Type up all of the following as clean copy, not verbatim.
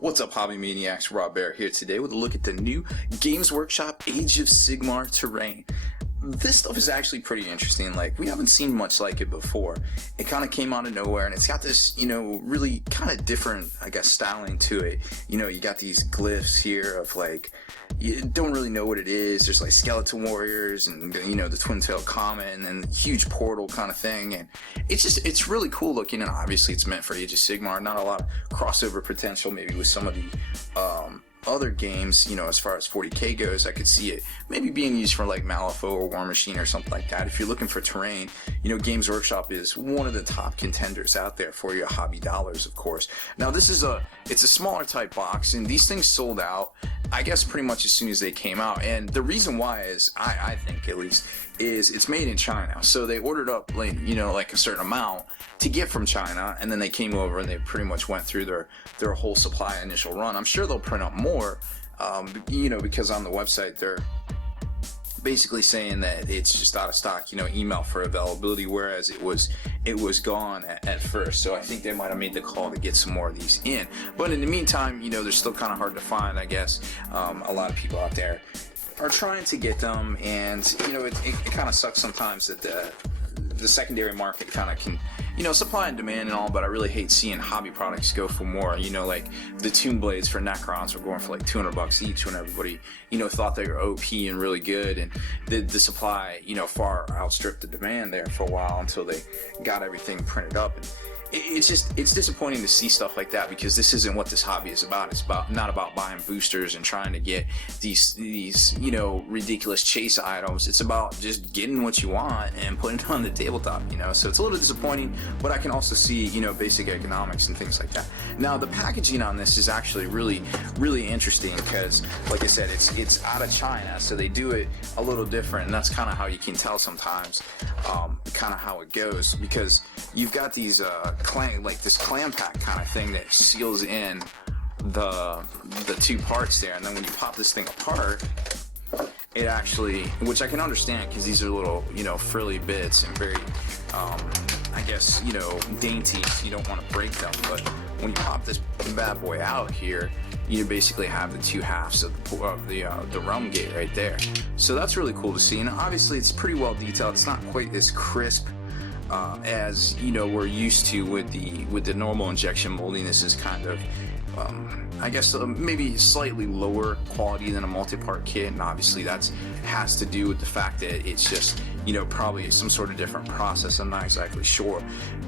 What's up, Hobby Maniacs? Rob Bear here today with a look at the new Games Workshop Age of Sigmar terrain. This stuff is actually pretty interesting. Like, we haven't seen much like it before. It kind of came out of nowhere, and it's got this, really kind of different, I guess, styling to it. You got these glyphs here of, like, you don't really know what it is. There's, like, skeleton warriors and, the twin-tailed comet and then huge portal kind of thing. And it's really cool looking, and obviously it's meant for Age of Sigmar. Not a lot of crossover potential maybe with some of the other games, as far as 40k goes. I could see it maybe being used for like Malifaux or War Machine or something like that. If you're looking for terrain, Games Workshop is one of the top contenders out there for your hobby dollars, of course. Now this is it's a smaller type box, and these things sold out, I guess, pretty much as soon as they came out. And the reason why is, I think at least, is it's made in China. So they ordered up like a certain amount to get from China, and then they came over and they pretty much went through their whole supply initial run. I'm sure they'll print up more, because on the website they're basically saying that it's just out of stock, email for availability, whereas it was gone at first. So I think they might have made the call to get some more of these in. But in the meantime, they're still kind of hard to find, I guess. A lot of people out there are trying to get them, and it kind of sucks sometimes that the secondary market kind of can, supply and demand and all, but I really hate seeing hobby products go for more. Like the Tomb Blades for Necrons were going for like $200 each when everybody, thought they were OP and really good, and the supply, far outstripped the demand there for a while until they got everything printed up. And it's disappointing to see stuff like that, because this isn't what this hobby is about. It's not about buying boosters and trying to get these ridiculous chase items. It's about just getting what you want and putting it on the tabletop, so it's a little disappointing, but I can also see basic economics and things like that. Now the packaging on this is actually really interesting, because like I said, it's out of China, so they do it a little different, and that's kind of how you can tell sometimes kind of how it goes, because you've got these this clam pack kind of thing that seals in the two parts there, and then when you pop this thing apart, it actually, which I can understand, because these are little frilly bits and very I guess dainty, so you don't want to break them. But when you pop this bad boy out here, you basically have the two halves of the realm gate right there. So that's really cool to see, and obviously it's pretty well detailed. It's not quite as crisp as we're used to with the normal injection molding. This is kind of I guess maybe slightly lower quality than a multi-part kit, and obviously that has to do with the fact that it's just probably some sort of different process. I'm not exactly sure.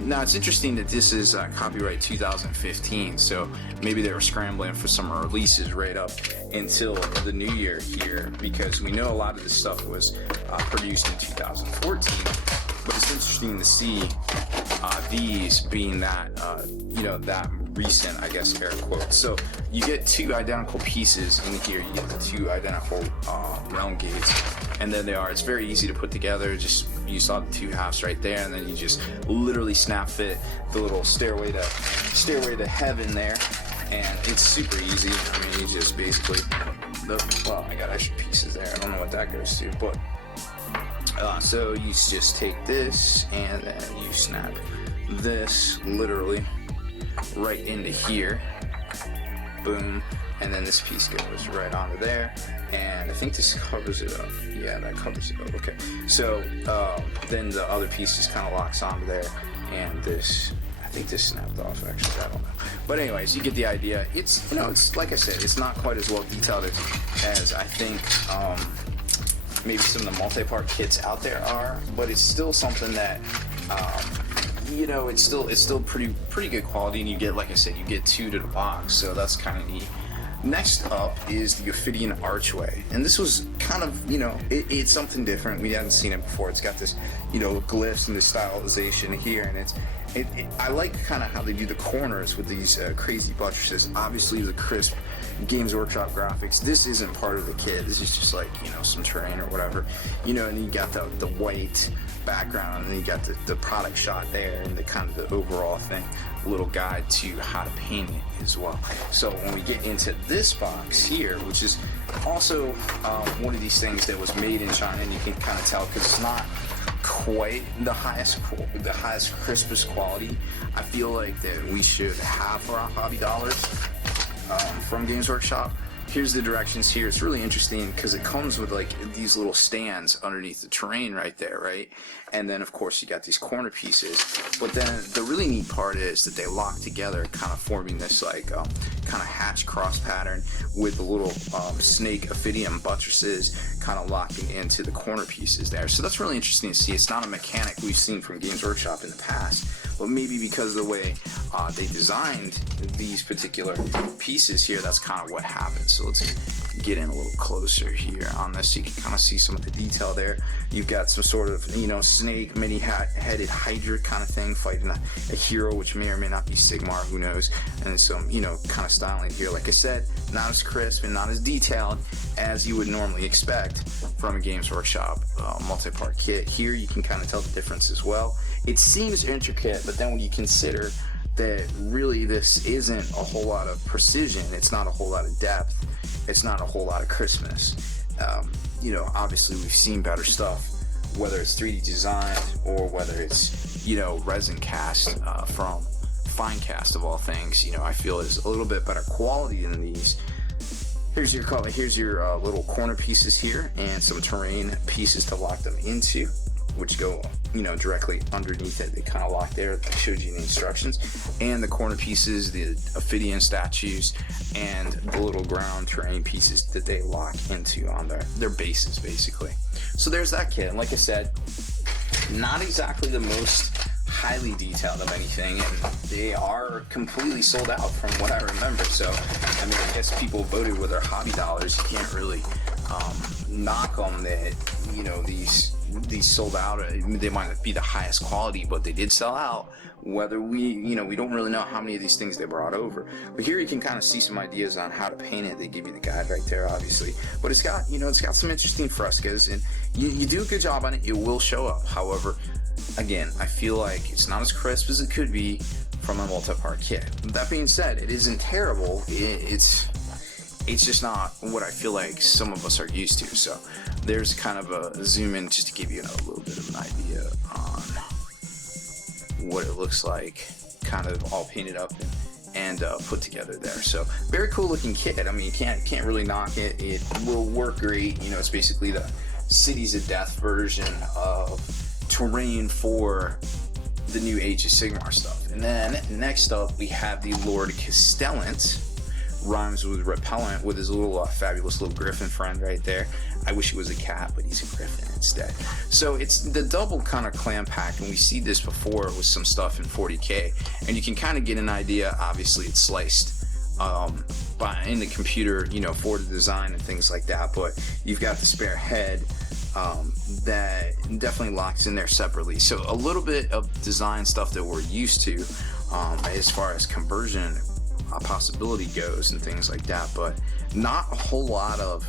Now it's interesting that this is copyright 2015, so maybe they were scrambling for some releases right up until the new year here, because we know a lot of this stuff was produced in 2014. But it's interesting to see these being that that recent, I guess, air quotes. So you get two identical pieces in here. You get the two identical realm gates, and then it's very easy to put together. Just, you saw the two halves right there, and then you just literally snap fit the little stairway to heaven there, and it's super easy. I mean, you just basically I got extra pieces there. I don't know what that goes to, but so you just take this and then you snap this literally right into here, boom, and then this piece goes right onto there, and I think this covers it up. Yeah, that covers it up. Okay, so then the other piece just kind of locks onto there, and this, I think this snapped off actually, I don't know, but anyways, you get the idea. It's it's like I said, it's not quite as well detailed as I think maybe some of the multi-part kits out there are, but it's still something that it's still pretty good quality, and you get, like I said, you get two to the box, so that's kind of neat. Next up is the Ophidian Archway, and this was kind of it's something different. We hadn't seen it before. It's got this glyphs and this stylization here, and I like kind of how they do the corners with these crazy buttresses. Obviously the crisp Games Workshop graphics. This isn't part of the kit. This is just like some terrain or whatever, and you got the white background, and then you got the product shot there, and the kind of the overall thing, a little guide to how to paint it as well. So when we get into this box here, which is also one of these things that was made in China, and you can kind of tell because it's not quite the highest crispest quality I feel like that we should have for our hobby dollars. from Games Workshop. Here's the directions here. It's really interesting because it comes with like these little stands underneath the terrain right there, right? And then of course you got these corner pieces. But then the really neat part is that they lock together, kind of forming this like kind of hatch cross pattern with the little snake ophidium buttresses kind of locking into the corner pieces there. So that's really interesting to see. It's not a mechanic we've seen from Games Workshop in the past, but maybe because of the way they designed these particular pieces here, that's kind of what happens. So let's get in a little closer here on this so you can kind of see some of the detail there. You've got some sort of, you know, snake, many-headed hydra kind of thing fighting a hero, which may or may not be Sigmar, who knows, and some, you know, kind of styling here. Like I said, not as crisp and not as detailed as you would normally expect from a Games Workshop multi-part kit. Here you can kind of tell the difference as well. It seems intricate, but then when you consider that really this isn't a whole lot of precision, it's not a whole lot of depth, it's not a whole lot of crispness. You know, obviously we've seen better stuff, whether it's 3D designed or whether it's, you know, resin cast from Finecast of all things. You know, I feel is a little bit better quality than these. Here's your color. Here's your little corner pieces here and some terrain pieces to lock them into, which go, you know, directly underneath it. They kind of lock there. I showed you in the instructions. And the corner pieces, the ophidian statues, and the little ground terrain pieces that they lock into on their bases, basically. So there's that kit. And like I said, not exactly the most highly detailed of anything, and they are completely sold out from what I remember. So, I mean, I guess people voted with their hobby dollars. You can't really knock them that, you know, these sold out. They might not be the highest quality, but they did sell out. Whether we don't really know how many of these things they brought over. But here you can kind of see some ideas on how to paint it. They give you the guide right there, obviously. But it's got, you know, it's got some interesting frescoes, and you do a good job on it. It will show up. However, again, I feel like it's not as crisp as it could be from a multi-part kit. That being said, it isn't terrible. It's just not what I feel like some of us are used to. So there's kind of a zoom in just to give you a little bit of an idea on what it looks like, kind of all painted up and put together there. So very cool looking kit. I mean, can't really knock it. It will work great. You know, it's basically the Cities of Death version of terrain for the new Age of Sigmar stuff. And then next up we have the Lord Castellant. Rhymes with repellent, with his little fabulous little griffin friend right there. I wish he was a cat, but he's a griffin instead. So it's the double kind of clam pack, and we see this before with some stuff in 40K, and you can kind of get an idea. Obviously it's sliced in the computer, you know, for the design and things like that, but you've got the spare head that definitely locks in there separately. So a little bit of design stuff that we're used to as far as conversion possibility goes and things like that, but not a whole lot of,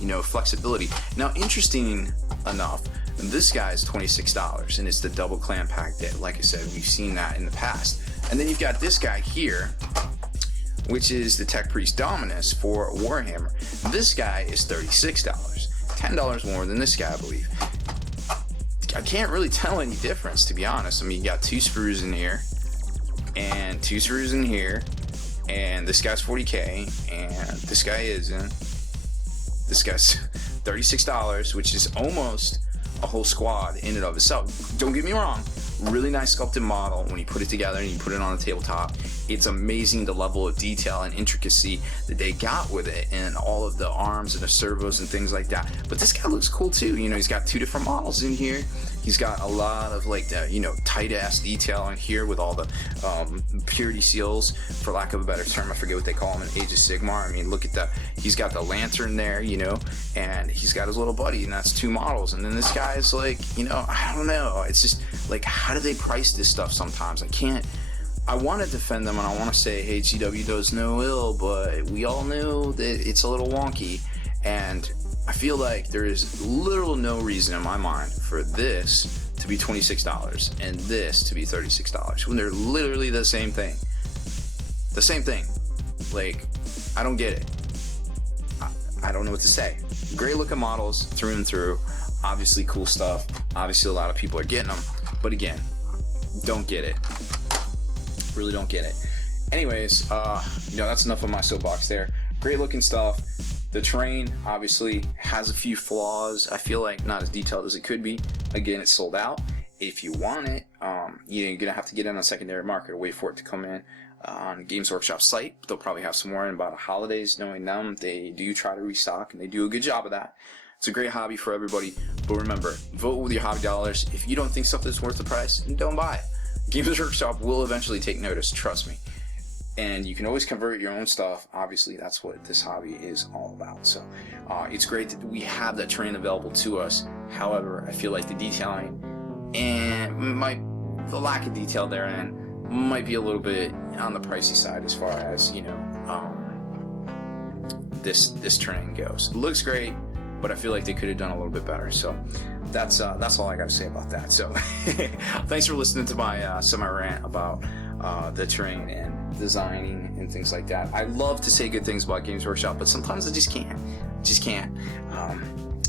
you know, flexibility. Now, interesting enough, this guy is $26, and it's the double clam pack that, like I said, we've seen that in the past. And then you've got this guy here, which is the Tech Priest Dominus for Warhammer. This guy is $36, $10 more than this guy, I believe. I can't really tell any difference, to be honest. I mean, you got 2 sprues in here and 2 sprues in here, and this guy's 40K, and this guy isn't. This guy's $36, which is almost a whole squad in and of itself. Don't get me wrong, really nice sculpted model. When you put it together and you put it on the tabletop, it's amazing the level of detail and intricacy that they got with it, and all of the arms and the servos and things like that. But this guy looks cool too. You know, he's got 2 different models in here. He's got a lot of like the, you know, tight ass detail in here with all the purity seals, for lack of a better term. I forget what they call them in Age of Sigmar. I mean, look at he's got the lantern there, you know, and he's got his little buddy, and that's 2 models. And then this guy is like, you know, I don't know. It's just like, how do they price this stuff sometimes? I want to defend them, and I want to say, hey, GW does no ill, but we all know that it's a little wonky, and I feel like there is literal no reason in my mind for this to be $26 and this to be $36 when they're literally the same thing. The same thing. Like, I don't get it. I don't know what to say. Great looking models through and through. Obviously cool stuff. Obviously a lot of people are getting them. But again, don't get it. Really don't get it. anyways, that's enough of my soapbox there. Great looking stuff. The terrain obviously has a few flaws. I feel like not as detailed as it could be. Again, it's sold out. If you want it, you're gonna have to get in on secondary market or wait for it to come in on Games Workshop site. They'll probably have some more in about the holidays. Knowing them, they do try to restock and they do a good job of that. It's a great hobby for everybody, but remember, vote with your hobby dollars. If you don't think something's worth the price, don't buy it. Games Workshop will eventually take notice, trust me. And you can always convert your own stuff. Obviously, that's what this hobby is all about. So it's great that we have that terrain available to us. However, I feel like the detailing and the lack of detail therein might be a little bit on the pricey side as far as this terrain goes. It looks great, but I feel like they could have done a little bit better. So that's all I got to say about that. So thanks for listening to my semi-rant about the terrain and designing and things like that. I love to say good things about Games Workshop, but sometimes I just can't.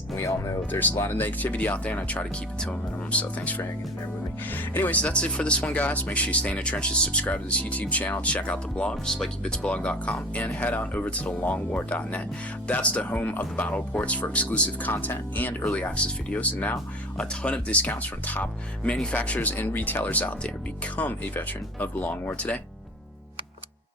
We all know there's a lot of negativity out there, and I try to keep it to a minimum, so thanks for hanging in there with me. Anyways, that's it for this one, guys. Make sure you stay in the trenches, subscribe to this YouTube channel, check out the blog, spikybitsblog.com, and head on over to thelongwar.net. That's the home of the battle reports for exclusive content and early access videos, and now a ton of discounts from top manufacturers and retailers out there. Become a veteran of the Long War today.